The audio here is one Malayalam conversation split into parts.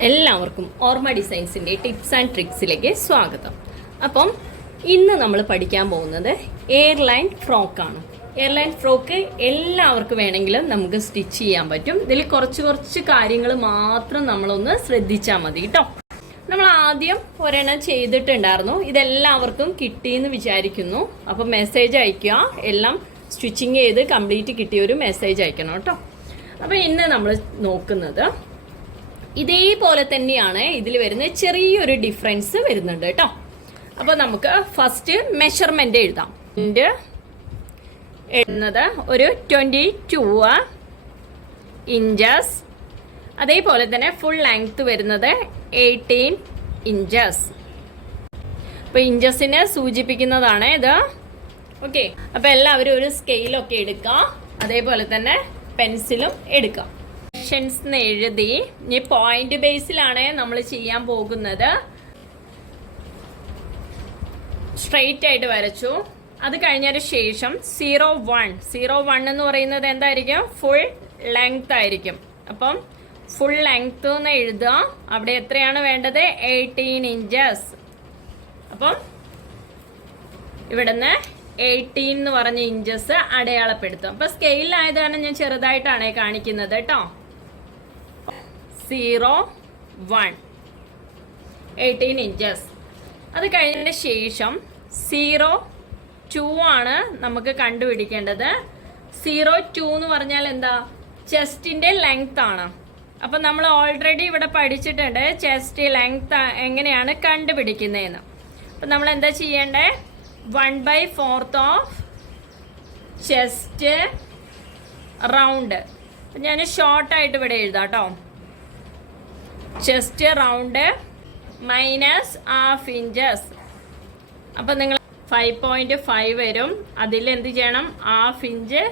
എല്ലാവർക്കും ഓർമ്മ ഡിസൈൻസിന്റെ ടിപ്സ് ആൻഡ് ട്രിക്സിലേക്ക് സ്വാഗതം. അപ്പം ഇന്ന് നമ്മൾ പഠിക്കാൻ പോകുന്നത് എയർലൈൻ ഫ്രോക്കാണ്. എയർലൈൻ ഫ്രോക്ക് എല്ലാവർക്കും വേണമെങ്കിലും നമുക്ക് സ്റ്റിച്ച് ചെയ്യാൻ പറ്റും. ഇതിൽ കുറച്ച് കുറച്ച് കാര്യങ്ങൾ മാത്രം നമ്മളൊന്ന് ശ്രദ്ധിച്ചാൽ മതി കേട്ടോ. നമ്മൾ ആദ്യം ഒരെണ്ണം ചെയ്തിട്ടുണ്ടായിരുന്നു. ഇതെല്ലാവർക്കും കിട്ടിയെന്ന് വിചാരിക്കുന്നു. അപ്പം മെസ്സേജ് അയയ്ക്കുക. എല്ലാം സ്റ്റിച്ചിങ് ചെയ്ത് കംപ്ലീറ്റ് കിട്ടിയ ഒരു മെസ്സേജ് അയക്കണം കേട്ടോ. അപ്പോൾ ഇന്ന് നമ്മൾ നോക്കുന്നത് ഇതേപോലെ തന്നെയാണ് ഇതിൽ വരുന്ന ചെറിയൊരു ഡിഫറൻസ് വരുന്നുണ്ട് കേട്ടോ അപ്പോൾ നമുക്ക് ഫസ്റ്റ് മെഷർമെന്റ് എഴുതാം. എഴുതുന്നത് ഒരു ട്വന്റി ടു ഇഞ്ചസ് അതേപോലെ തന്നെ ഫുൾ ലെങ്ത് വരുന്നത് എയ്റ്റീൻ ഇഞ്ചസ് അപ്പോൾ ഇഞ്ചസിനെ സൂചിപ്പിക്കുന്നതാണ് ഇത്. ഓക്കെ അപ്പോൾ എല്ലാവരും ഒരു സ്കെയിലൊക്കെ എടുക്കാം. അതേപോലെ തന്നെ പെൻസിലും എടുക്കുക സെക്ഷൻസ് എന്ന് എഴുതി. ഈ പോയിന്റ് ബേസിലാണ് നമ്മൾ ചെയ്യാൻ പോകുന്നത്. സ്ട്രെയിറ്റ് ആയിട്ട് വരച്ചു. അത് കഴിഞ്ഞതിന് ശേഷം സീറോ വൺ സീറോ വൺ എന്ന് പറയുന്നത് എന്തായിരിക്കും? ഫുൾ ലെങ്ത് ആയിരിക്കും. അപ്പം ഫുൾ ലെങ്ത് എന്ന് എഴുതുക. അവിടെ എത്രയാണ് വേണ്ടത്? എയ്റ്റീൻ ഇഞ്ചസ് അപ്പം ഇവിടുന്ന് എയ്റ്റീൻ എന്ന് പറഞ്ഞ ഇഞ്ചസ് അടയാളപ്പെടുത്തും അപ്പൊ സ്കെയിലായത് ഞാൻ ചെറുതായിട്ടാണ് കാണിക്കുന്നത് കേട്ടോ. Zero one. എയ്റ്റീൻ ഇഞ്ചസ് അത് കഴിഞ്ഞതിന് ശേഷം സീറോ ടു ആണ് നമുക്ക് കണ്ടുപിടിക്കേണ്ടത്. സീറോ ടു എന്ന് പറഞ്ഞാൽ എന്താ? ചെസ്റ്റിന്റെ ലെങ്ത് ആണ്. അപ്പം നമ്മൾ ഓൾറെഡി ഇവിടെ പഠിച്ചിട്ടുണ്ട് ചെസ്റ്റ് ലെങ്ത് എങ്ങനെയാണ് കണ്ടുപിടിക്കുന്നതെന്ന്. അപ്പം നമ്മൾ എന്താ ചെയ്യേണ്ടത് one by fourth of chest round ഞാൻ ഷോർട്ടായിട്ട് ഇവിടെ എഴുതാം കേട്ടോ chest round minus half inches അപ്പം നിങ്ങൾ ഫൈവ് പോയിന്റ് ഫൈവ് വരും. അതിൽ എന്ത് ചെയ്യണം? ഹാഫ് ഇഞ്ച്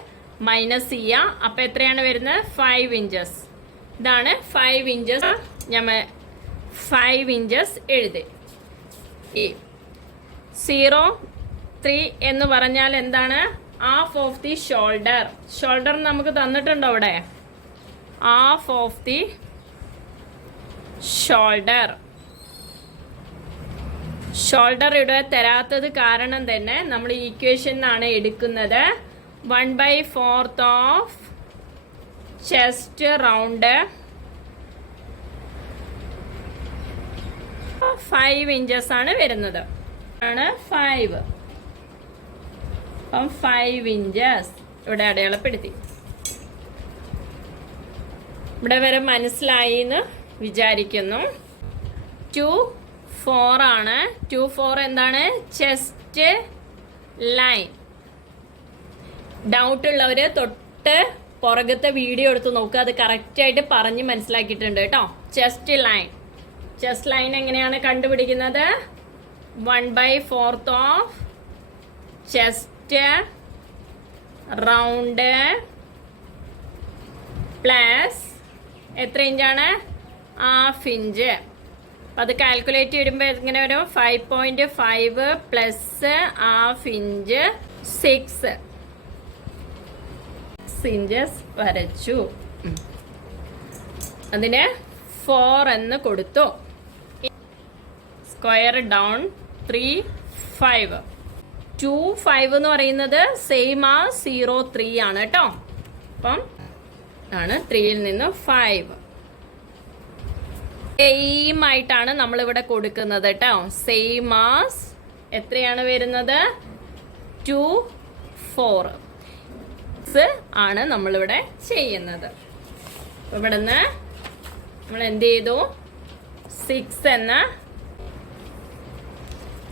മൈനസ് ചെയ്യുക അപ്പം എത്രയാണ് വരുന്നത്? ഫൈവ് ഇഞ്ചസ് ഇതാണ് ഫൈവ് ഇഞ്ചസ് ഞമ്മ ഫൈവ് ഇഞ്ചസ് എഴുതി. ഈ സീറോ ത്രീ എന്ന് പറഞ്ഞാൽ എന്താണ്? Half of the shoulder shoulder നമുക്ക് തന്നിട്ടുണ്ടോ അവിടെ? Half of the shoulder shoulder ഇവിടെ തരാത്തത് കാരണം തന്നെ നമ്മൾ ഈക്വേഷൻ ആണ് എടുക്കുന്നത്. One by fourth of chest round five inches ആണ് വരുന്നത്. ആണ് ഫൈവ് അപ്പം ഫൈവ് ഇഞ്ചസ് ഇവിടെ അടയാളപ്പെടുത്തി. ഇവിടെ വരെ മനസ്സിലായി എന്ന് വിചാരിക്കുന്നു. ടു ഫോർ ആണ്. ടു ഫോർ എന്താണ്? ചെസ്റ്റ് ലൈൻ ഡൗട്ട് ഉള്ളവർ തൊട്ട് പുറകത്തെ വീഡിയോ എടുത്ത് നോക്കുക അത് കറക്റ്റായിട്ട് പറഞ്ഞ് മനസ്സിലാക്കിയിട്ടുണ്ട് കേട്ടോ. ചെസ്റ്റ് ലൈൻ ചെസ്റ്റ് ലൈൻ എങ്ങനെയാണ് കണ്ടുപിടിക്കുന്നത്? One by fourth of chest round plus എത്ര ഇഞ്ചാണ് ഹാഫ് ഇഞ്ച് അപ്പോൾ അത് കാൽക്കുലേറ്റ് ചെയ്യുമ്പോൾ ഇങ്ങനെ വരും five point five plus half inch six inches വരച്ചു. അതിന് ഫോർ എന്ന് കൊടുത്തു. Square down three five two five എന്ന് പറയുന്നത് സെയിം ആ സീറോ ത്രീ ആണ് കേട്ടോ അപ്പം ആണ് ത്രീയിൽ നിന്ന് ഫൈവ് സെയിം ആയിട്ടാണ് നമ്മൾ ഇവിടെ കൊടുക്കുന്നത് കേട്ടോ. സെയിം ആസ് എത്രയാണ് വരുന്നത്? Two four. ആണ് നമ്മളിവിടെ ചെയ്യുന്നത്. ഇവിടുന്ന് നമ്മൾ എന്ത് ചെയ്തു? സിക്സ് എന്ന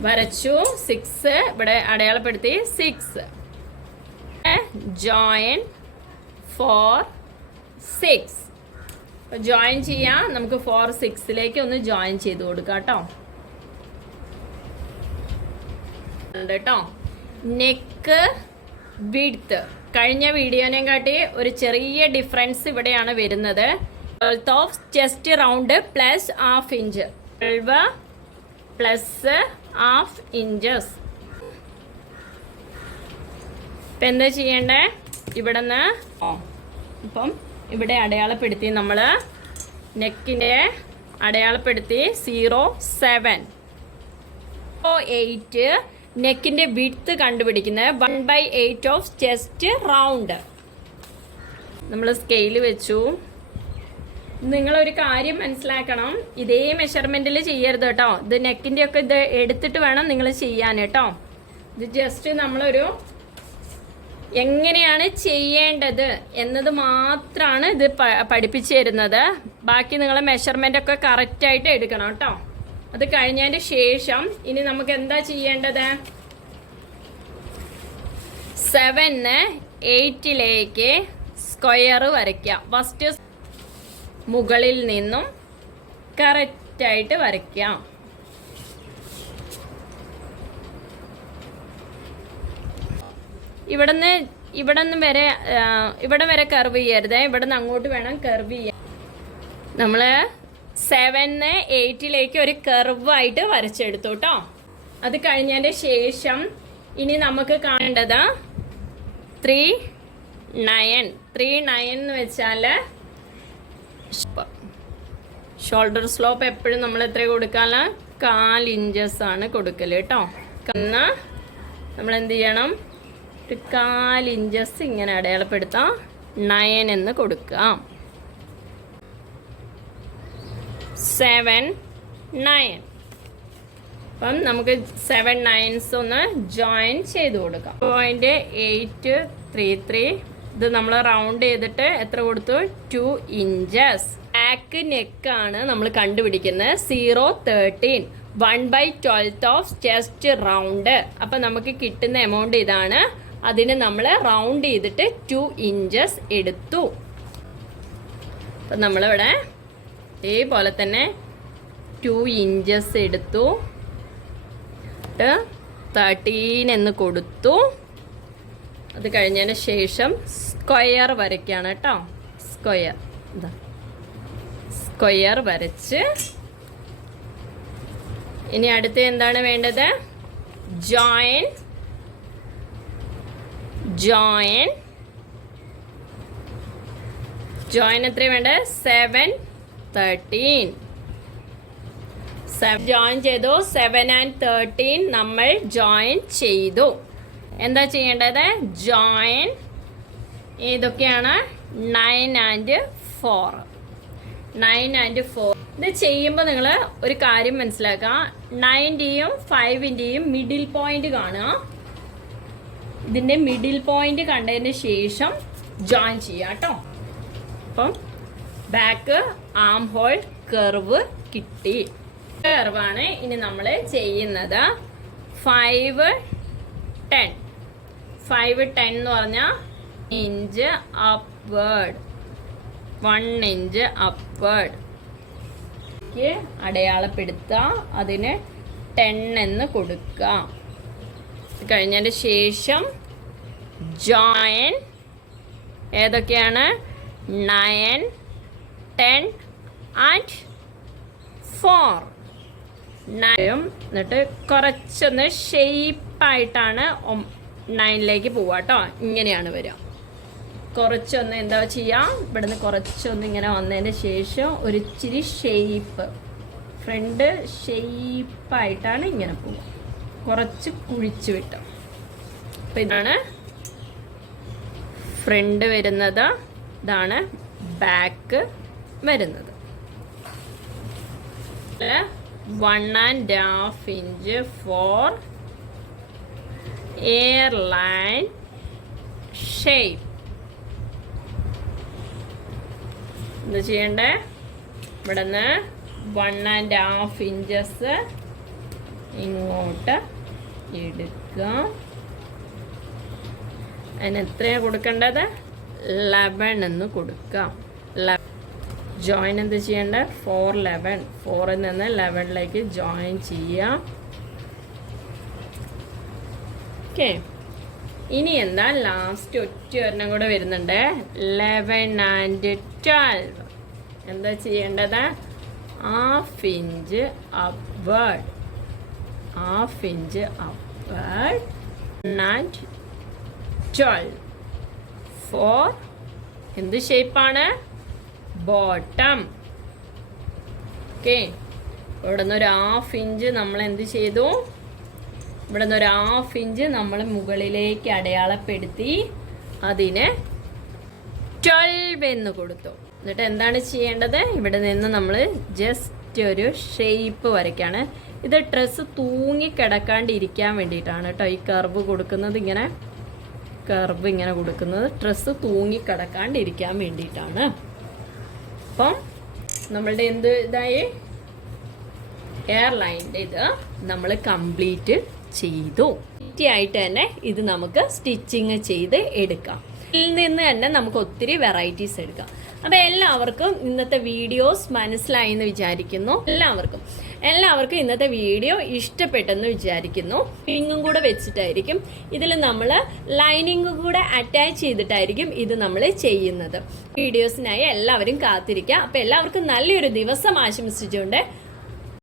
വരച്ചു. സിക്സ് ഇവിടെ അടയാളപ്പെടുത്തി. Six join four six join ചെയ്യാം. നമുക്ക് ഫോർ സിക്സിലേക്ക് ഒന്ന് ജോയിൻ ചെയ്ത് കൊടുക്കാം കേട്ടോ. കേട്ടോ. നെക്ക് വിഡ്ത്ത് കഴിഞ്ഞ വീഡിയോനെ കാട്ടി ഒരു ചെറിയ ഡിഫറൻസ് ഇവിടെയാണ് വരുന്നത്. Twelfth of chest round plus half inch twelve plus half inches ഇപ്പം എന്താ ചെയ്യണ്ടേ? ഇവിടെ നിന്ന് ഇപ്പം ഇവിടെ അടയാളപ്പെടുത്തി നമ്മൾ നെക്കിന്റെ അടയാളപ്പെടുത്തി സീറോ സെവൻ. എയ്റ്റ് നെക്കിന്റെ വിഡ്ത്ത് കണ്ടുപിടിക്കുന്നത് one by eight of chest round. നമ്മൾ സ്കെയിൽ വെച്ചു. നിങ്ങളൊരു കാര്യം മനസ്സിലാക്കണം. ഇതേ മെഷർമെന്റിൽ ചെയ്യരുത് കേട്ടോ. ഇത് നെക്കിന്റെ ഒക്കെ ഇത് എടുത്തിട്ട് വേണം നിങ്ങൾ ചെയ്യാൻ കേട്ടോ. ഇത് ജസ്റ്റ് നമ്മളൊരു എങ്ങനെയാണ് ചെയ്യേണ്ടത് എന്നത് മാത്രമാണ് ഇത് പഠിപ്പിച്ചു തരുന്നത്. ബാക്കി നിങ്ങൾ മെഷർമെന്റ് ഒക്കെ കറക്റ്റ് ആയിട്ട് എടുക്കണം കേട്ടോ. അത് കഴിഞ്ഞതിന് ശേഷം ഇനി നമുക്ക് എന്താ ചെയ്യേണ്ടത്? സെവന് എയ്റ്റിലേക്ക് സ്ക്വയർ വരയ്ക്കാം. ഫസ്റ്റ് മുകളിൽ നിന്നും കറക്റ്റായിട്ട് വരയ്ക്കാം. ഇവിടുന്ന് ഇവിടെ നിന്ന് വരെ ഇവിടെ വരെ കർവ് ചെയ്യരുത്. ഇവിടെ നിന്ന് അങ്ങോട്ട് വേണം കർവ് ചെയ്യാൻ. നമ്മൾ സെവന്ന് എയ്റ്റിലേക്ക് ഒരു കർവായിട്ട് വരച്ചെടുത്തു കേട്ടോ അത് കഴിഞ്ഞതിന്റെ ശേഷം ഇനി നമുക്ക് കാണേണ്ടത് ത്രീ നയൻ ത്രീ നയൻ എന്ന് വെച്ചാൽ ഷോൾഡർ സ്ലോപ്പ് എപ്പോഴും നമ്മൾ എത്ര കൊടുക്കാല? കാൽ ഇഞ്ചസ് ആണ് കൊടുക്കൽ കേട്ടോ എന്നാൽ നമ്മൾ എന്ത് ചെയ്യണം? ഒരു കാൽ ഇഞ്ചസ് ഇങ്ങനെ അടയാളപ്പെടുത്താം. നയൻ എന്ന് കൊടുക്കാം. സെവൻ നയൻ അപ്പം നമുക്ക് സെവൻ നയൻസ് ഒന്ന് ജോയിൻ ചെയ്ത് കൊടുക്കാം. പോയിന്റ് എയ്റ്റ് ത്രീ ത്രീ ഇത് നമ്മൾ റൗണ്ട് ചെയ്തിട്ട് എത്ര കൊടുത്തു? ടു ഇഞ്ചസ് ബാക്ക് നെക്കാണ് നമ്മൾ കണ്ടുപിടിക്കുന്നത് zero thirteen one by twelfth of chest round അപ്പം നമുക്ക് കിട്ടുന്ന എമൗണ്ട് ഇതാണ് അതിന് നമ്മൾ റൗണ്ട് ചെയ്തിട്ട് ടു ഇഞ്ചസ് എടുത്തു. അപ്പം നമ്മളിവിടെ ഇതേപോലെ തന്നെ ടു ഇഞ്ചസ് എടുത്തു. തേർട്ടീൻ എന്ന് കൊടുത്തു. അത് കഴിഞ്ഞതിന് ശേഷം സ്ക്വയർ വരയ്ക്കുകയാണ് കേട്ടോ. സ്ക്വയർ ഇതാ. സ്ക്വയർ വരച്ച് ഇനി അടുത്ത എന്താണ് വേണ്ടത്? ജോയിൻ ജോയിൻ ജോയിൻ എത്ര വേണ്ടത് സെവൻ തേർട്ടീൻ ജോയിൻ ചെയ്തു. സെവൻ ആൻഡ് തേർട്ടീൻ നമ്മൾ ജോയിൻ ചെയ്തു. എന്താ ചെയ്യേണ്ടത്? ജോയിൻ ഏതൊക്കെയാണ്? Nine and four nine and four ഇത് ചെയ്യുമ്പോൾ നിങ്ങൾ ഒരു കാര്യം മനസ്സിലാക്കുക നയന്റെയും ഫൈവിന്റെയും മിഡിൽ പോയിന്റ് കാണുക. ഇതിന്റെ മിഡിൽ പോയിന്റ് കണ്ടതിന് ശേഷം ജോയിൻ ചെയ്യാം കേട്ടോ. അപ്പം ബാക്ക് ആം ഹോൾ കർവ് കിട്ടി. കർവാണ് ഇനി നമ്മൾ ചെയ്യുന്നത് ഫൈവ് ടെൻ ഫൈവ് ടെൻ എന്ന് പറഞ്ഞാൽ inch upward one inch upward അടയാളപ്പെടുത്തുക അതിന് ടെൻ എന്ന് കൊടുക്കുക ഇത് കഴിഞ്ഞതിന് ശേഷം ജോയിൻ ഏതൊക്കെയാണ്? നയൻ ടെൻ ആൻഡ് ഫോർ നയനും എന്നിട്ട് കുറച്ചൊന്ന് ഷെയ്പ്പായിട്ടാണ് നയനിലേക്ക് പോവുക കേട്ടോ ഇങ്ങനെയാണ് വരിക. കുറച്ചൊന്ന് എന്താ ചെയ്യാം? ഇവിടുന്ന് കുറച്ചൊന്ന് ഇങ്ങനെ വന്നതിന് ശേഷം ഒരിച്ചിരി ഷെയ്പ്പ് ഫ്രണ്ട് ഷെയ്പ്പായിട്ടാണ് ഇങ്ങനെ പോവുക. കുറച്ച് കുഴിച്ച് വിട്ടു. അപ്പം ഇതാണ് ഫ്രണ്ട് വരുന്നത്. ഇതാണ് ബാക്ക് വരുന്നത്. One and half inch for air line shape എന്താ ചെയ്യണ്ടേ? ഇവിടെ നിന്ന് വൺ ആൻഡ് ഹാഫ് ഇഞ്ചസ് ഇങ്ങോട്ട് എടുക്കാം അതിന് എത്രയാണ് കൊടുക്കേണ്ടത്? ലെവൻ എന്ന് കൊടുക്കാം. ജോയിൻ എന്ത് ചെയ്യേണ്ട? ഫോർ ലെവൻ ഫോറിൽ നിന്ന് ലെവനിലേക്ക് ജോയിൻ ചെയ്യാം ഓക്കെ ഇനി എന്താ? ലാസ്റ്റ് ഒറ്റ ഒരെണ്ണം കൂടെ വരുന്നുണ്ട്. ലെവൻ ആൻഡ് ട്വൽവ് എന്താ ചെയ്യേണ്ടത്? Half inch upward half inch upward and twelve for എന്ത് ഷേപ്പാണ് ബോട്ടം ഓക്കെ ഇവിടെ നിന്ന് ഒരു ഹാഫ് ഇഞ്ച് നമ്മൾ എന്ത് ചെയ്തു? ഇവിടെ നിന്ന് ഒരു ഹാഫ് ഇഞ്ച് നമ്മൾ മുകളിലേക്ക് അടയാളപ്പെടുത്തി അതിനെ ട്വൽവ് എന്ന് കൊടുത്തു. എന്നിട്ട് എന്താണ് ചെയ്യേണ്ടത്? ഇവിടെ നിന്ന് നമ്മൾ ജസ്റ്റ് ഒരു ഷേപ്പ് വരയ്ക്കാണ്. ഇത് ഡ്രസ്സ് തൂങ്ങി കിടക്കാണ്ടിരിക്കാൻ വേണ്ടിയിട്ടാണ് കേട്ടോ ഈ കർവ് കൊടുക്കുന്നത്. ഇങ്ങനെ കർവ് ഇങ്ങനെ കൊടുക്കുന്നത്. ഡ്രസ്സ് തൂങ്ങി കിടക്കാണ്ടിരിക്കാൻ വേണ്ടിയിട്ടാണ്. അപ്പം നമ്മളുടെ എന്ത് ഇതായി? എയർലൈന്റെ ഇത് നമ്മൾ കംപ്ലീറ്റ് ചെയ്തു. ആയിട്ട് തന്നെ ഇത് നമുക്ക് സ്റ്റിച്ചിങ് ചെയ്ത് എടുക്കാം. നിന്ന് തന്നെ നമുക്ക് ഒത്തിരി വെറൈറ്റീസ് എടുക്കാം. അപ്പോൾ എല്ലാവർക്കും ഇന്നത്തെ വീഡിയോസ് മനസ്സിലായി എന്ന് വിചാരിക്കുന്നു. എല്ലാവർക്കും. എല്ലാവർക്കും ഇന്നത്തെ വീഡിയോ ഇഷ്ടപ്പെട്ടെന്ന് വിചാരിക്കുന്നു. പിങ്ങും കൂടെ വെച്ചിട്ടായിരിക്കും. ഇതിൽ നമ്മൾ ലൈനിങ് കൂടെ അറ്റാച്ച് ചെയ്തിട്ടായിരിക്കും ഇത് നമ്മൾ ചെയ്യുന്നത്. വീഡിയോസിനായി എല്ലാവരും കാത്തിരിക്കുക അപ്പോൾ എല്ലാവർക്കും നല്ലൊരു ദിവസം ആശംസിച്ചുകൊണ്ട്